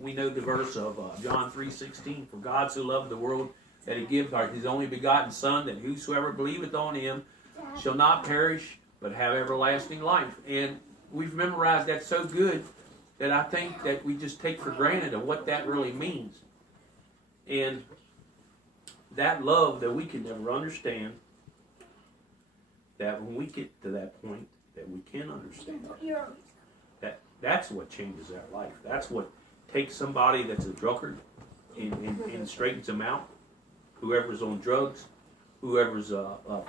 We know the verse of John 3:16. For God so loved the world that he gave his only begotten Son, that whosoever believeth on him shall not perish, but have everlasting life. And we've memorized that so good that I think that we just take for granted of what that really means. And that love that we can never understand, that when we get to that point that we can understand, that's what changes our life. That's what takes somebody that's a drunkard and straightens them out. Whoever's on drugs, whoever's an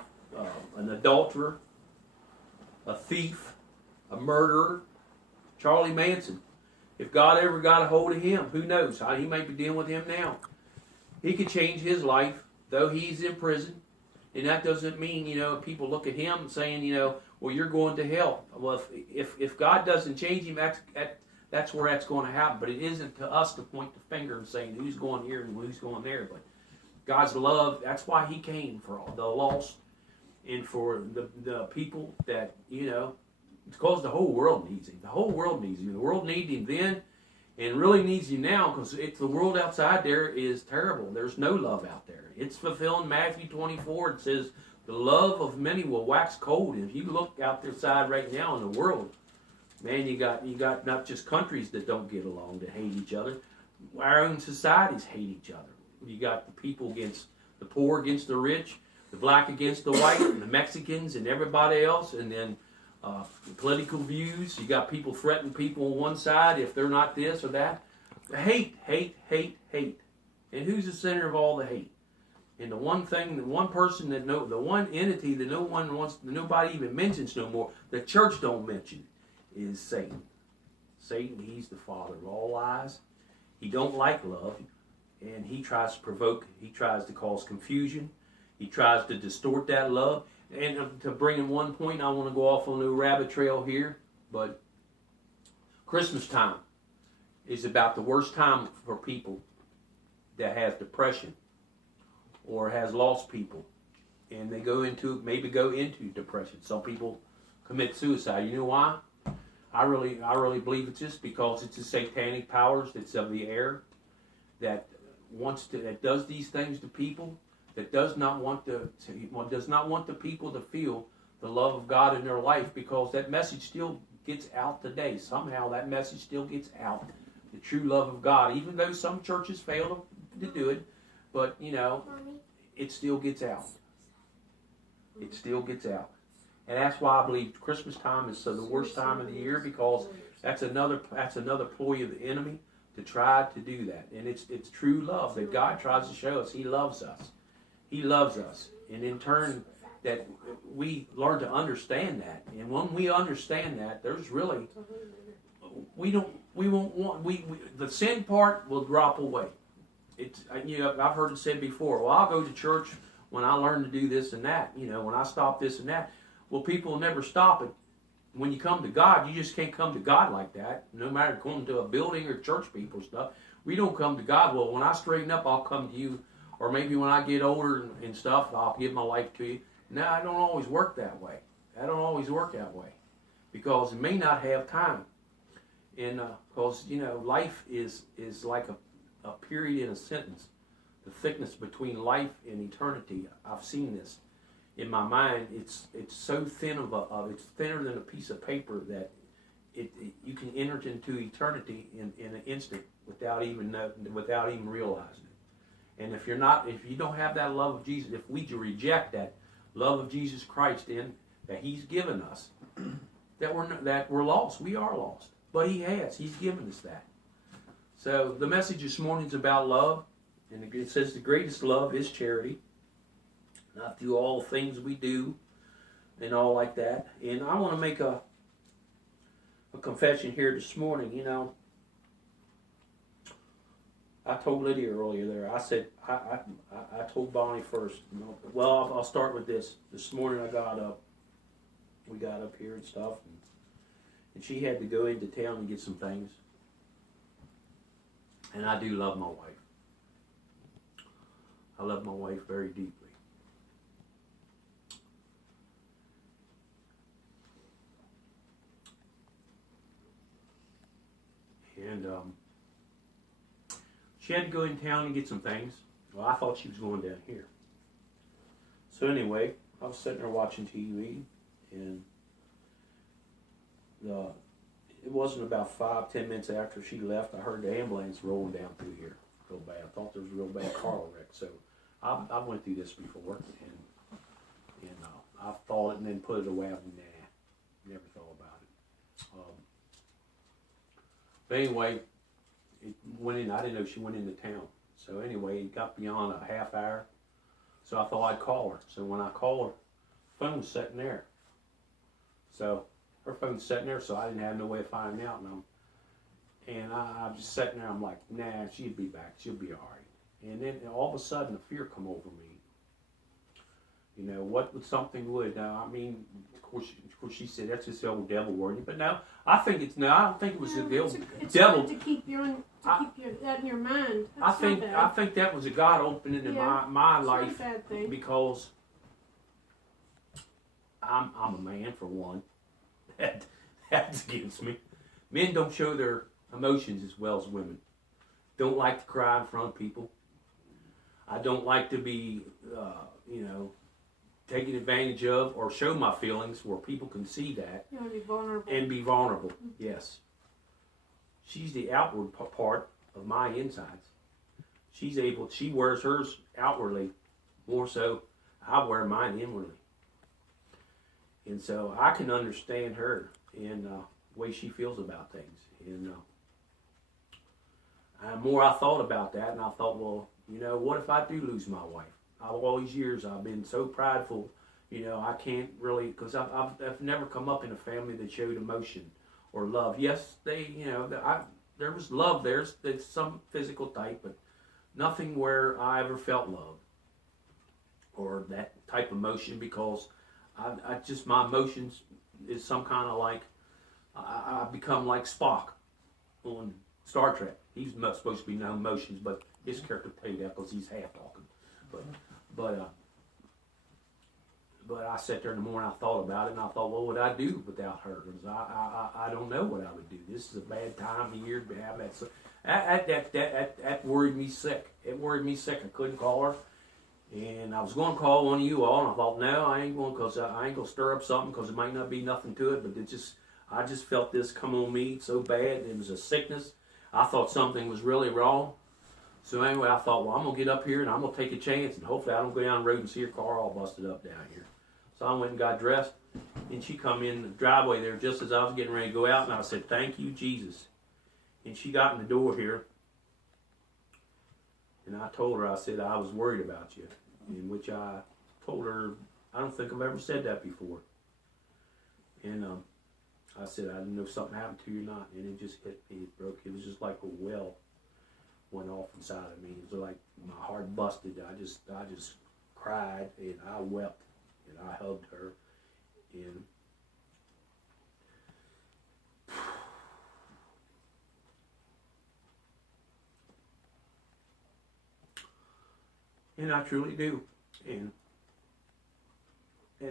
adulterer, a thief, a murderer, Charlie Manson. If God ever got a hold of him, who knows? He may be dealing with him now. He could change his life, though he's in prison. And that doesn't mean, people look at him saying, well, you're going to hell. Well, if God doesn't change him, that's where that's going to happen. But it isn't to us to point the finger and saying who's going here and who's going there. But God's love, that's why he came, for all the lost and for the people that, it's because the whole world needs him. The whole world needs him. The world needed him then and really needs him now, because the world outside there is terrible. There's no love out there. It's fulfilling Matthew 24. It says, the love of many will wax cold. And if you look out there side right now in the world, man, you got not just countries that don't get along, that hate each other. Our own societies hate each other. You got the people against the poor, against the rich, the black against the white, and the Mexicans and everybody else, and then political views. You got people threatening people on one side if they're not this or that. Hate, hate, hate, hate. And who's the center of all the hate? And the one thing, the one person the one entity that nobody even mentions no more, the church don't mention, is Satan. Satan, he's the father of all lies. He don't like love, and he tries to provoke. He tries to cause confusion. He tries to distort that love. And to bring in one point, I want to go off on a rabbit trail here, but Christmas time is about the worst time for people that has depression or has lost people, and they maybe go into depression. Some people commit suicide. You know why? I really believe it's just because it's the satanic powers that's of the air that does these things to people, that does not want the people to feel the love of God in their life, because that message still gets out today. Somehow that message still gets out, the true love of God, even though some churches fail to do it, but it still gets out. It still gets out. And that's why I believe Christmas time is the worst time of the year, because that's another ploy of the enemy to try to do that. And it's true love that God tries to show us. He loves us. He loves us. And in turn, that we learn to understand that. And when we understand that, there's really, the sin part will drop away. I've heard it said before, well, I'll go to church when I learn to do this and that, when I stop this and that. Well, people will never stop it. When you come to God, you just can't come to God like that. No matter going to a building or church people stuff, we don't come to God. Well, when I straighten up, I'll come to you. Or maybe when I get older and stuff, I'll give my life to you. No, I don't always work that way. Because it may not have time. And because, life is like a period in a sentence. The thickness between life and eternity. I've seen this. In my mind, it's so thin it's thinner than a piece of paper that you can enter it into eternity in an instant without even realizing it. And if you don't have that love of Jesus, if we reject that love of Jesus Christ that He's given us, that we're lost. We are lost, but He's given us that. So the message this morning is about love, and it says the greatest love is charity. Not through all the things we do and all like that. And I want to make a confession here this morning. I told Lydia earlier there. I said I told Bonnie first. Well, I'll start with this. This morning I got up. We got up here and stuff, and she had to go into town and get some things. And I do love my wife. I love my wife very deeply. And She had to go in town and get some things. Well, I thought she was going down here. So anyway, I was sitting there watching TV, and it wasn't about 5-10 minutes after she left, I heard the ambulance rolling down through here real bad. I thought there was a real bad car wreck. So I went through this before, and I thought it and then put it away. Never thought about it. But anyway, it went in. I didn't know she went into town. So anyway, it got beyond a half hour. So I thought I'd call her. So when I called her, phone's sitting there. So her phone's sitting there, so I didn't have no way of finding out. And I'm just sitting there. I'm like, nah, she'll be back. She'll be all right. And then all of a sudden, a fear come over me. You know, what would something would? Now, I mean, of course, she said that's just the old devil word. But no, I think it's no. I don't think it was the devil. It's devil. good to keep that in your mind. That's I think that was a God opening in my life, not a bad thing. Because I'm a man for one. That's against me. Men don't show their emotions as well as women. Don't like to cry in front of people. I don't like to be, taken advantage of or show my feelings where people can see that. You want to be vulnerable. And be vulnerable, yes. She's the outward part of my insides. She wears hers outwardly more so. I wear mine inwardly. And so I can understand her and the way she feels about things. And the more I thought about that, and I thought, well, what if I do lose my wife? All these years I've been so prideful, I can't really, because I've never come up in a family that showed emotion or love. Yes, there was love there's some physical type, but nothing where I ever felt love or that type of emotion, because I just, my emotions is some kind of like, I become like Spock on Star Trek. He's not supposed to be no emotions, but his character played that because he's half talking. But I sat there in the morning, I thought about it, and I thought, what would I do without her? Because I don't know what I would do. This is a bad time of year to have that. So that worried me sick. It worried me sick. I couldn't call her. And I was going to call one of you all, and I thought, no, I ain't going, because I ain't going to stir up something, because it might not be nothing to it, but I just felt this come on me so bad. It was a sickness. I thought something was really wrong. So anyway, I thought, well, I'm going to get up here, and I'm going to take a chance, and hopefully I don't go down the road and see her car all busted up down here. So I went and got dressed, and she come in the driveway there just as I was getting ready to go out, and I said, thank you, Jesus. And she got in the door here, and I told her, I said, I was worried about you. In which I told her, I don't think I've ever said that before. And I said, I didn't know if something happened to you or not. And it just hit me, it broke. It was just like a well went off inside of me. It was like my heart busted. I just cried, and I wept, and I hugged her. And I truly do. And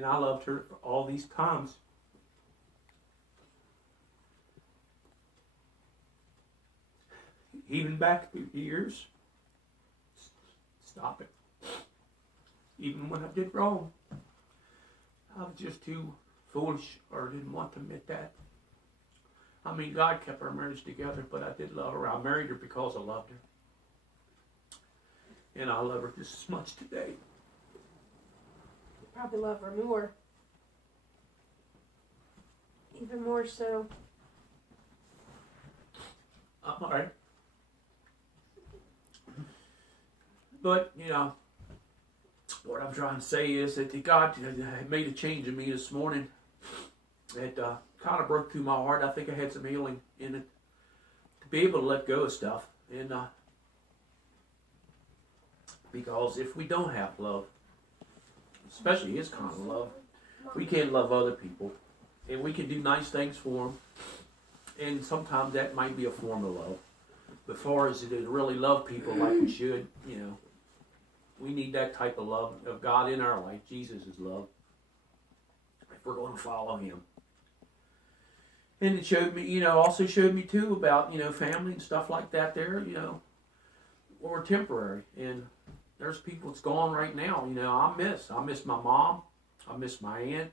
I loved her for all these times. Even back through the years. Stop it. Even when I did wrong. I was just too foolish, or didn't want to admit that. I mean, God kept our marriage together, but I did love her. I married her because I loved her. And I love her just as much today. You probably love her more. Even more so. I'm all right. But, what I'm trying to say is that God made a change in me this morning. It kind of broke through my heart. I think I had some healing in it. To be able to let go of stuff. And because if we don't have love, especially his kind of love, we can't love other people. And we can do nice things for them. And sometimes that might be a form of love. But as far as to really love people like we should, we need that type of love of God in our life. Jesus' love. If we're going to follow him. And it showed me, also showed me too about, family and stuff like that there, were temporary, and there's people that's gone right now. You know, I miss my mom, I miss my aunt,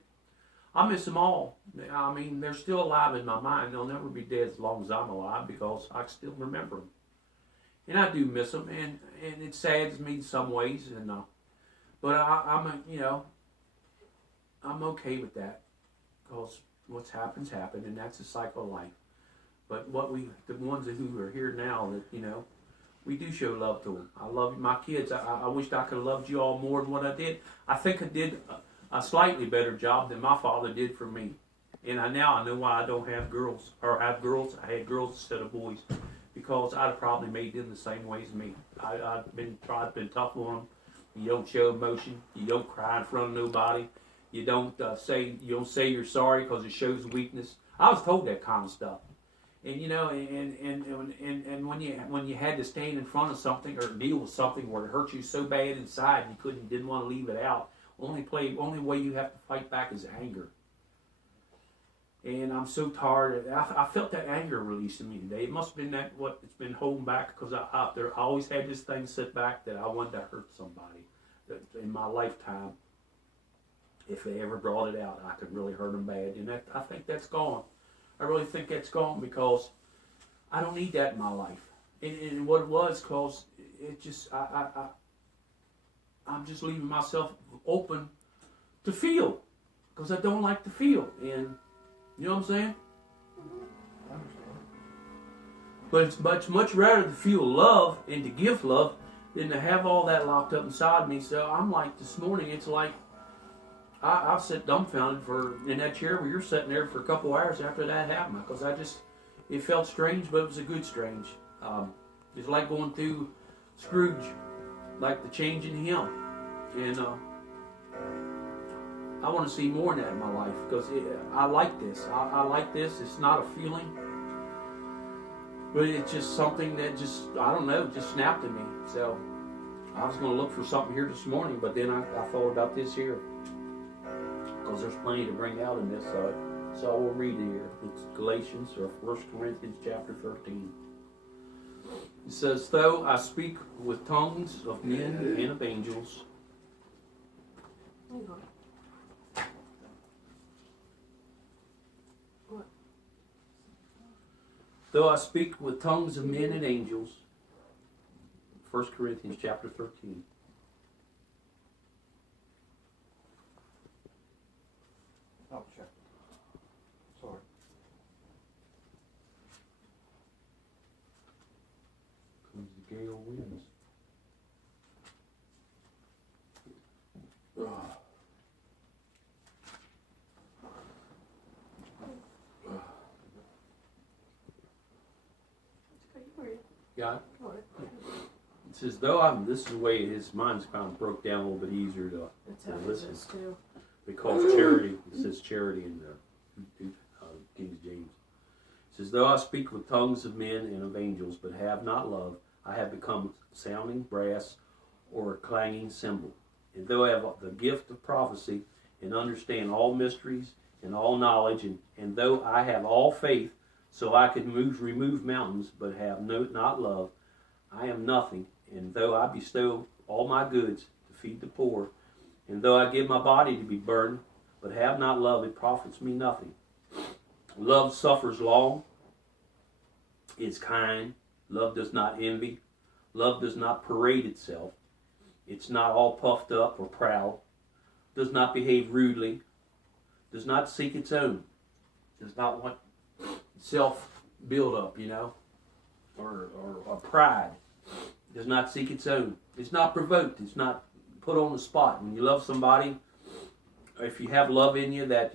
I miss them all. I mean, they're still alive in my mind. They'll never be dead as long as I'm alive because I still remember them, and I do miss them, and it saddens me in some ways, and but I'm okay with that because what's happened, and that's the cycle of life. But the ones who are here now, that we do show love to them. I love my kids. I wished I could have loved you all more than what I did. I think I did a slightly better job than my father did for me. And now I know why I don't have girls, or have girls. I had girls instead of boys, because I'd have probably made them the same way as me. I've been tough on them. You don't show emotion. You don't cry in front of nobody. You don't say you're sorry because it shows weakness. I was told that kind of stuff. And and when you had to stand in front of something or deal with something where it hurt you so bad inside you didn't want to leave it out, only way you have to fight back is anger. And I'm so tired. I felt that anger releasing me today. It must have been that what it's been holding back, because I always had this thing set back that I wanted to hurt somebody in my lifetime. If they ever brought it out, I could really hurt them bad, and I think that's gone. I really think that's gone because I don't need that in my life. And what it was, because it just, I'm just leaving myself open to feel, because I don't like to feel. And you know what I'm saying? I understand. But it's much rather to feel love and to give love than to have all that locked up inside me. So I'm like, this morning, it's like, I sat dumbfounded in that chair where you're sitting there for a couple hours after that happened, because it felt strange, but it was a good strange. It's like going through Scrooge, like the change in him. And I want to see more of that in my life, because I like this. I like this. It's not a feeling, but it's just something that just snapped at me. So I was going to look for something here this morning, but then I thought about this here, because there's plenty to bring out in this. So we'll read it here. It's Galatians, or 1 Corinthians chapter 13. It says, "Though I speak with tongues of men and of angels." Hang on. What? "Though I speak with tongues of men and angels." 1 Corinthians chapter 13. Oh, check. Sorry. Comes the gale winds. Got it? Go ahead. It says, this is the way his mind's kind of broke down a little bit easier to That's how it listen. is too. Because charity, it says charity in the King James. It says, "Though I speak with tongues of men and of angels, but have not love, I have become sounding brass or a clanging cymbal. And though I have the gift of prophecy and understand all mysteries and all knowledge, and though I have all faith so I could remove mountains, but have not love, I am nothing. And though I bestow all my goods to feed the poor, and though I give my body to be burned, but have not love, it profits me nothing. Love suffers long, is kind, love does not envy, love does not parade itself, it's not all puffed up or proud, does not behave rudely, does not seek its own, does not want self-build up, or pride, does not seek its own, it's not provoked, it's not put on the spot. When you love somebody, if you have love in you that